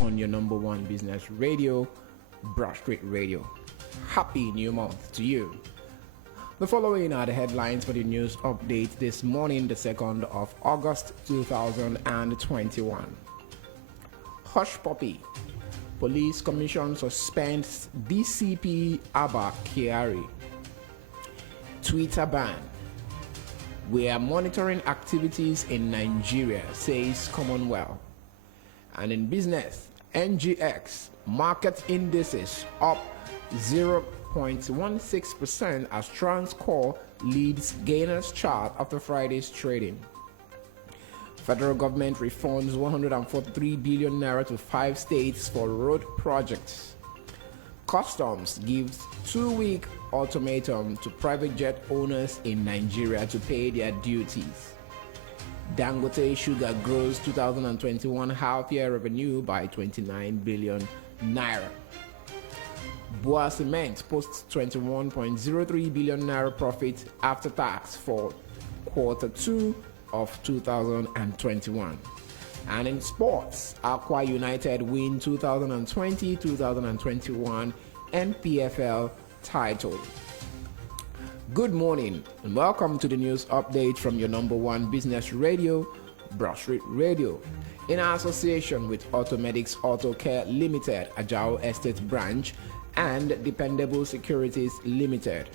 on your number one business radio, Broad Street Radio. Happy New Month to you. The following are the headlines for the news update this morning, the 2nd of August 2021. Hush Puppy. Police Commission suspends DCP Abba Kyari. Twitter ban. We are monitoring activities in Nigeria, says Commonwealth. And in business, NGX market indices up 0.16% as TransCore leads gainers chart after Friday's trading. Federal government refunds 143 billion naira to 5 states for road projects. Customs gives 2-week ultimatum to private jet owners in Nigeria to pay their duties. Dangote Sugar grows 2021 half-year revenue by 29 billion naira. Boa Cement posts 21.03 billion naira profit after tax for quarter 2 of 2021. And in sports, Aqua United win 2020-2021 NPFL title. Good morning and welcome to the news update from your number one business radio, Broad Street Radio, in association with Automedics Auto Care Limited, Ajao Estate Branch, and Dependable Securities Limited.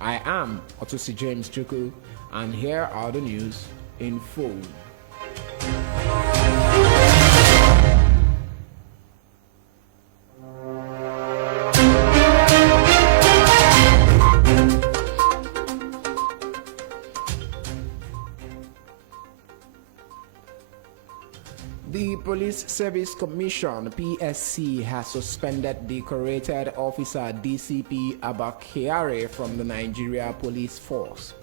I am Otosi James Chuku, and here are the news in full. The Police Service Commission (PSC) has suspended decorated officer DCP Abba Kyari from the Nigeria Police Force.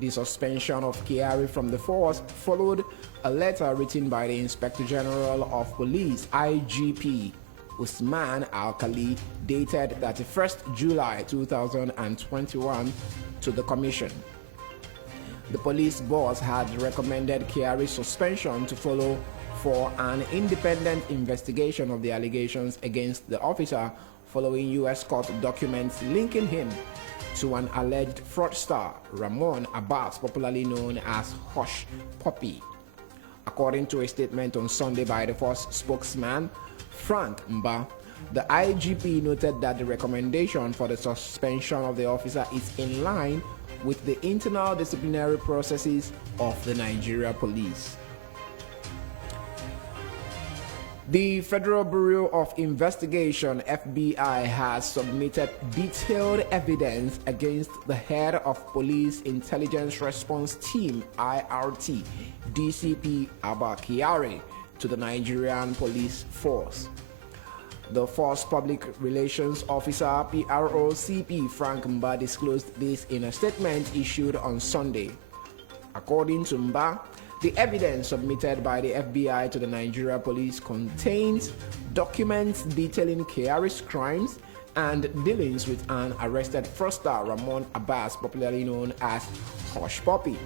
The suspension of Kyari from the force followed a letter written by the Inspector General of Police (IGP) Usman Alkali, dated 31st July 2021, to the Commission. The police boss had recommended Kyari's suspension to follow for an independent investigation of the allegations against the officer following U.S. court documents linking him to an alleged fraudster, Ramon Abbas, popularly known as Hush Puppy. According to a statement on Sunday by the force spokesman, Frank Mba, the IGP noted that the recommendation for the suspension of the officer is in line with the internal disciplinary processes of the Nigeria Police. The Federal Bureau of Investigation (FBI) has submitted detailed evidence against the head of Police Intelligence Response Team (IRT), DCP Abba Kyari, to the Nigerian Police Force. The Force Public Relations Officer (PROCP) Frank Mba disclosed this in a statement issued on Sunday. According to Mba, the evidence submitted by the FBI to the Nigeria Police contains documents detailing Kyari's crimes and dealings with an arrested fraudster, Ramon Abbas, popularly known as Hush Puppy.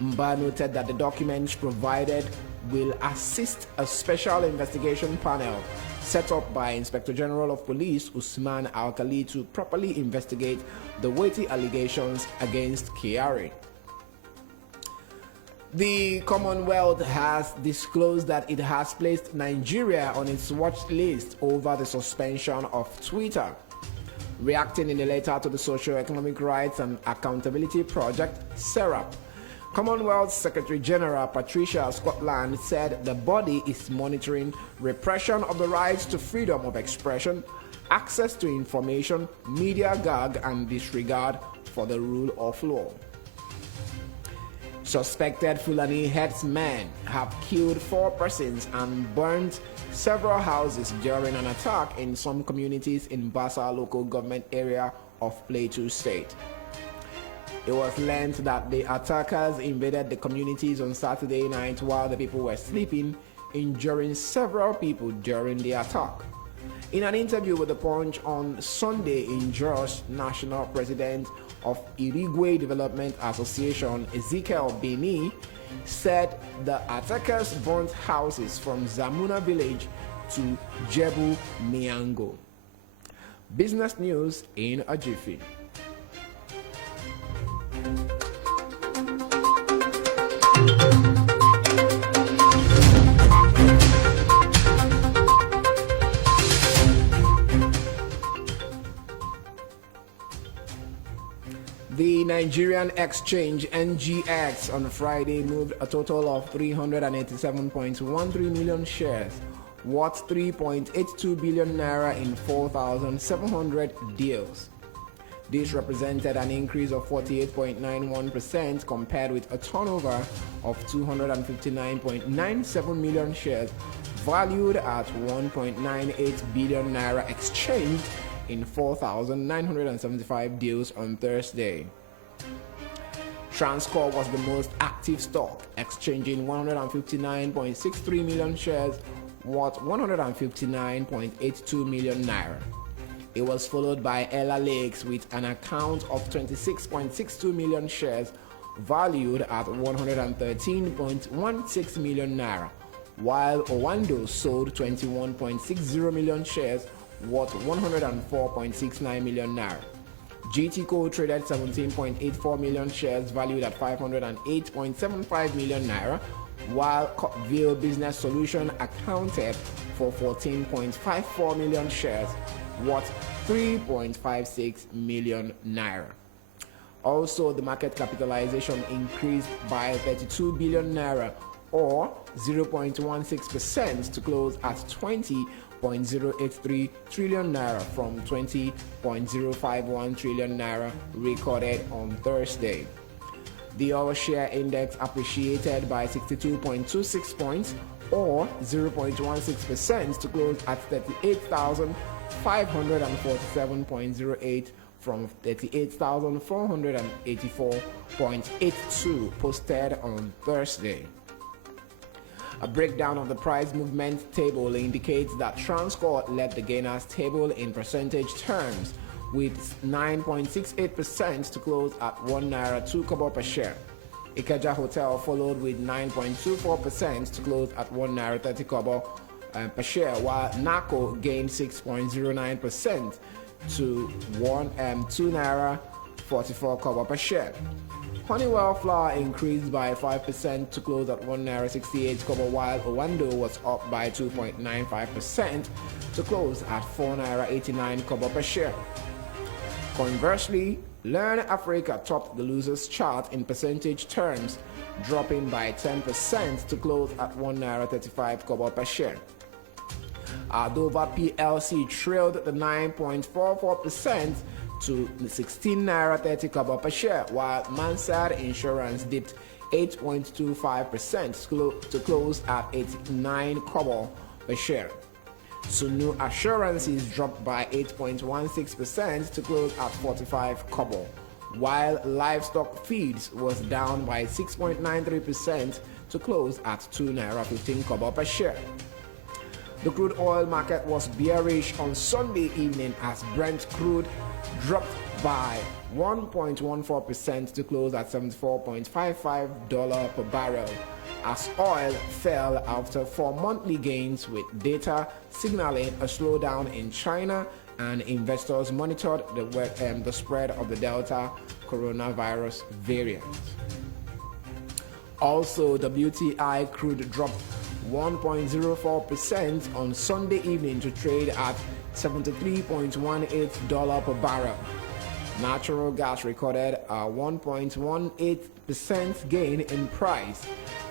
Mba noted that the documents provided will assist a special investigation panel set up by Inspector General of Police Usman Alkali to properly investigate the weighty allegations against Kyari. The Commonwealth has disclosed that it has placed Nigeria on its watch list over the suspension of Twitter. Reacting in a letter to the Socio-Economic Rights and Accountability Project, (SERAP), Commonwealth Secretary General Patricia Scotland said the body is monitoring repression of the rights to freedom of expression, access to information, media gag, and disregard for the rule of law. Suspected Fulani herdsmen have killed 4 persons and burned several houses during an attack in some communities in Basa local government area of Plateau State. It was learned that the attackers invaded the communities on Saturday night while the people were sleeping, injuring several people during the attack. In an interview with The Punch on Sunday in Jos, National President of Irigwe Development Association, Ezekiel Beni, said the attackers burnt houses from Zamuna village to Jebu Miango. Business news in a jiffy. The Nigerian exchange NGX on Friday moved a total of 387.13 million shares, worth 3.82 billion naira in 4,700 deals. This represented an increase of 48.91% compared with a turnover of 259.97 million shares valued at 1.98 billion naira exchanged in 4,975 deals on Thursday. Transcorp was the most active stock, exchanging 159.63 million shares worth 159.82 million naira. It was followed by Ella Lakes with an account of 26.62 million shares valued at 113.16 million naira, while Owando sold 21.60 million shares worth 104.69 million naira. GTCO traded 17.84 million shares valued at 508.75 million naira, while Cockville Business Solution accounted for 14.54 million shares worth 3.56 million naira. Also, the market capitalization increased by 32 billion naira or 0.16% to close at 20.083 trillion naira from 20.051 trillion naira recorded on Thursday. The All Share Index appreciated by 62.26 points or 0.16% to close at 38,547.08 from 38,484.82 posted on Thursday. A breakdown of the price movement table indicates that Transcorp led the gainers table in percentage terms, with 9.68% to close at 1 naira 2 kobo per share. Ikeja Hotel followed with 9.24% to close at 1 naira 30 kobo per share, while NACO gained 6.09% to 2 naira 44 kobo per share. Honeywell flour increased by 5% to close at 1 naira 68 kobo, while Owando was up by 2.95% to close at 4 naira 89 kobo per share. Conversely, Learn Africa topped the losers chart in percentage terms, dropping by 10% to close at 1 naira 35 kobo per share. Ardova PLC trailed the 9.44% to 16 naira 30 kobo per share, while Mansard Insurance dipped 8.25% to close at 89 kobo per share. Sunu Assurances dropped by 8.16% to close at 45 kobo, while Livestock Feeds was down by 6.93% to close at 2 naira 15 kobo per share. The crude oil market was bearish on Sunday evening as Brent crude dropped by 1.14% to close at $74.55 per barrel, as oil fell after 4 monthly gains, with data signaling a slowdown in China, and investors monitored the spread of the Delta coronavirus variant. Also, WTI crude dropped 1.04% on Sunday evening to trade at $73.18 per barrel. Natural gas recorded a 1.18% gain in price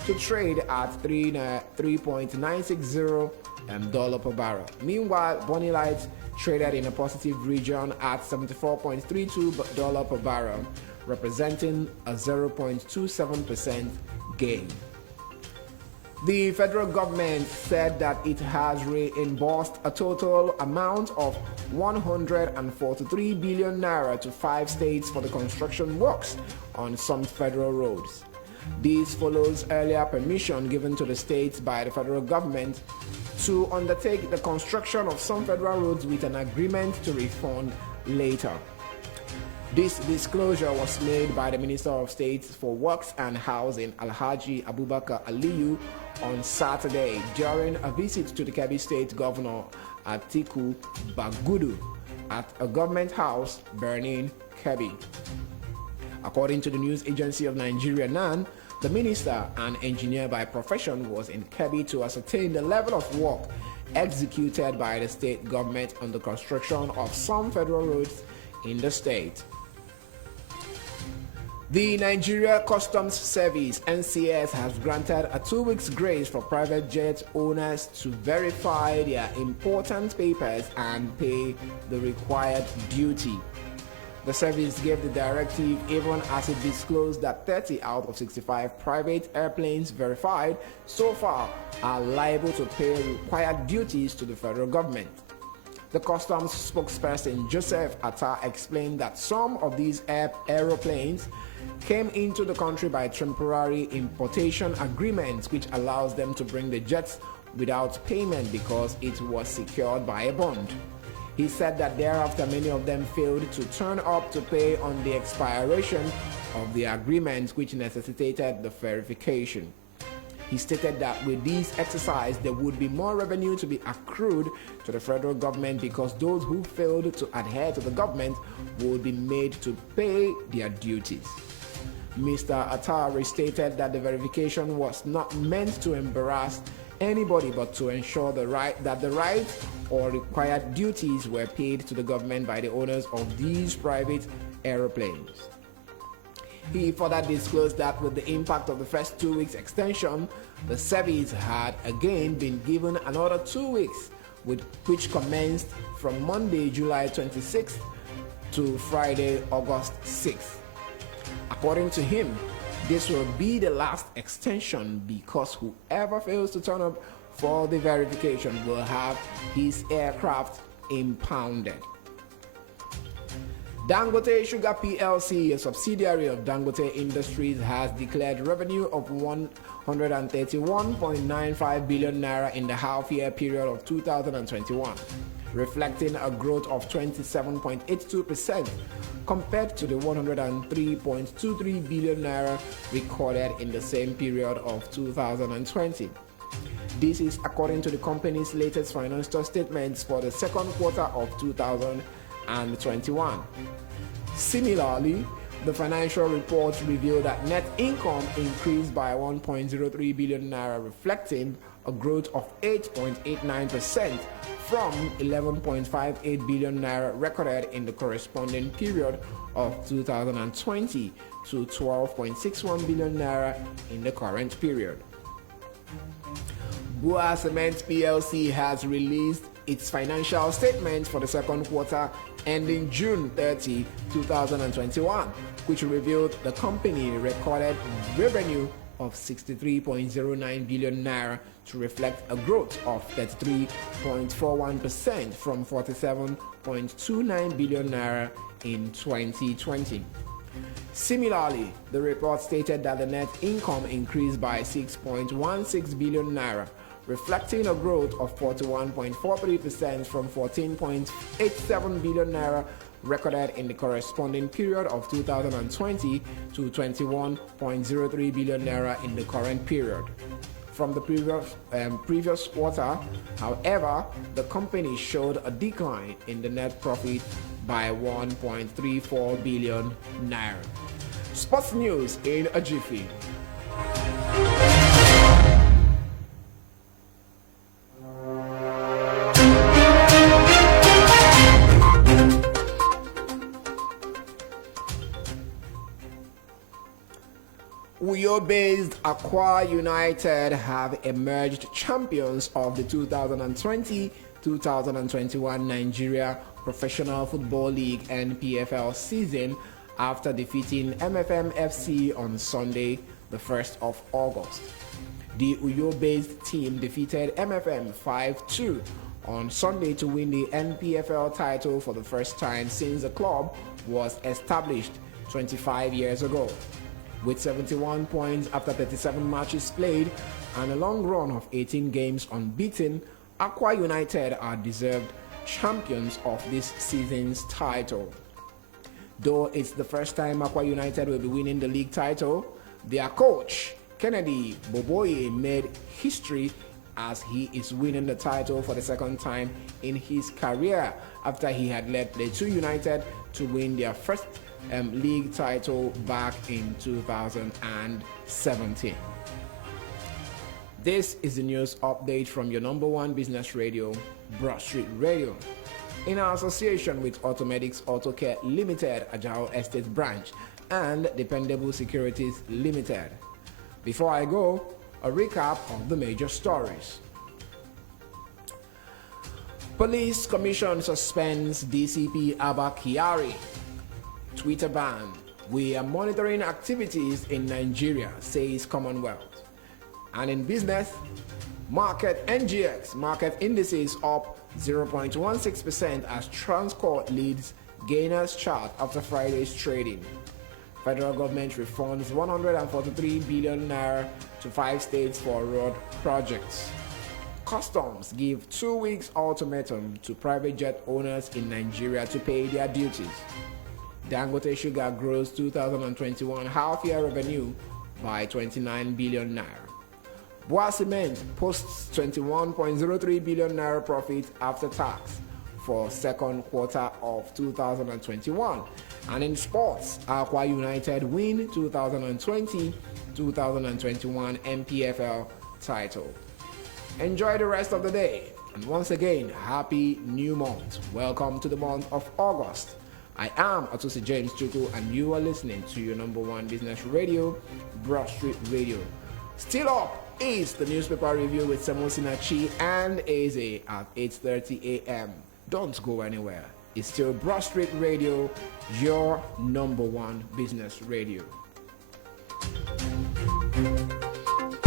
to trade at $3.960 per barrel. Meanwhile, Bonny Light traded in a positive region at $74.32 per barrel, representing a 0.27% gain. The federal government said that it has reimbursed a total amount of 143 billion naira to 5 states for the construction works on some federal roads. This follows earlier permission given to the states by the federal government to undertake the construction of some federal roads with an agreement to refund later. This disclosure was made by the Minister of State for Works and Housing, Alhaji Abubakar Aliyu, on Saturday during a visit to the Kebbi State Governor Atiku Bagudu at a government house burning Kebbi. According to the news agency of Nigeria, NAN, the minister, an engineer by profession, was in Kebbi to ascertain the level of work executed by the state government on the construction of some federal roads in the state. The Nigeria Customs Service (NCS) has granted a 2-week grace for private jet owners to verify their important papers and pay the required duty. The service gave the directive even as it disclosed that 30 out of 65 private airplanes verified so far are liable to pay required duties to the federal government. The customs spokesperson Joseph Atta explained that some of these aeroplanes came into the country by temporary importation agreements, which allows them to bring the jets without payment because it was secured by a bond. He said that thereafter many of them failed to turn up to pay on the expiration of the agreement, which necessitated the verification. He stated that with this exercise, there would be more revenue to be accrued to the federal government because those who failed to adhere to the government would be made to pay their duties. Mr. Attar stated that the verification was not meant to embarrass anybody but to ensure that the right or required duties were paid to the government by the owners of these private aeroplanes. He further disclosed that with the impact of the first 2 weeks extension, the service had again been given another 2 weeks, which commenced from Monday, July 26th to Friday, August 6th. According to him, this will be the last extension because whoever fails to turn up for the verification will have his aircraft impounded. Dangote Sugar PLC, a subsidiary of Dangote Industries, has declared revenue of 131.95 billion naira in the half-year period of 2021, reflecting a growth of 27.82% compared to the 103.23 billion naira recorded in the same period of 2020. This is according to the company's latest financial statements for the second quarter of 2021. Similarly, the financial reports reveal that net income increased by 1.03 billion naira, reflecting a growth of 8.89% from 11.58 billion naira recorded in the corresponding period of 2020 to 12.61 billion naira in the current period. Bua Cement PLC has released its financial statements for the second quarter ending June 30, 2021, which revealed the company recorded revenue of 63.09 billion naira to reflect a growth of 33.41% from 47.29 billion naira in 2020. Similarly, the report stated that the net income increased by 6.16 billion naira, reflecting a growth of 41.43% from 14.87 billion naira recorded in the corresponding period of 2020 to 21.03 billion naira in the current period. From the previous quarter, however, the company showed a decline in the net profit by 1.34 billion naira. Sports news in a jiffy. Uyo-based Akwa United have emerged champions of the 2020-2021 Nigeria Professional Football League (NPFL) season after defeating MFM FC on Sunday, the 1st of August. The Uyo-based team defeated MFM 5-2 on Sunday to win the NPFL title for the first time since the club was established 25 years ago. With 71 points after 37 matches played and a long run of 18 games unbeaten, Akwa United are deserved champions of this season's title. Though it's the first time Akwa United will be winning the league title, their coach, Kennedy Boboye made history as he is winning the title for the second time in his career after he had led Plateau United to win their first league title back in 2017. This is the news update from your number one business radio, Broad Street Radio, in association with Automedics Autocare Limited, Ajao Estate Branch, and Dependable Securities Limited. Before I go, a recap of the major stories. Police Commission suspends DCP Abba Kyari. Twitter ban. We are monitoring activities in Nigeria, says Commonwealth. And in business, market NGX, market indices up 0.16% as Transcorp leads gainers chart after Friday's trading. Federal government refunds 143 billion naira to 5 states for road projects. Customs give 2 weeks ultimatum to private jet owners in Nigeria to pay their duties. Dangote Sugar grows 2021 half-year revenue by 29 billion naira. Boa Cement posts 21.03 billion naira profit after tax for second quarter of 2021. And in sports, Aqua United win 2020-2021 MPFL title. Enjoy the rest of the day. And once again, happy new month. Welcome to the month of August. I am Atusi James Chuku, and you are listening to your number one business radio, Broad Street Radio. Still up is the newspaper review with Samosina Chi and Eze at 8:30 a.m. Don't go anywhere. It's still Broad Street Radio, your number one business radio.